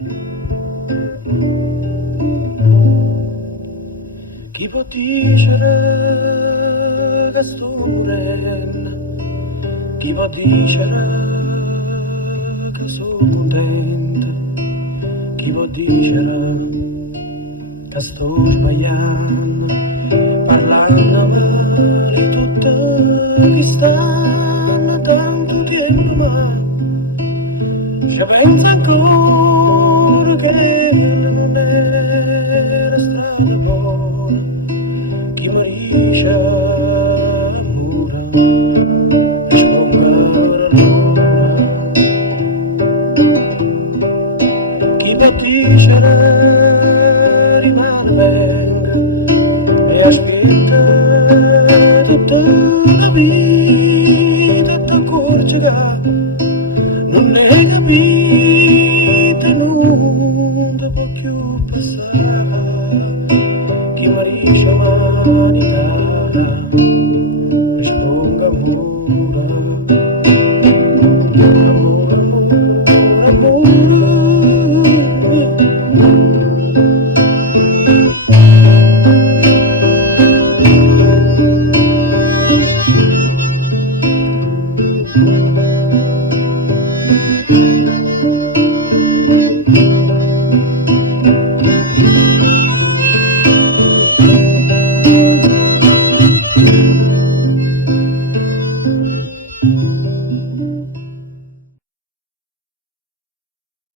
Chi può dire che sto morendo? Chi può dire che sono contento? Chi può dire che sto sbagliando? Parlando di tutto che stanno tanto tempo ma ci penso ancora che non era stato buono. Chi mi dice l'amore scopre l'amore. Chi può dire rimane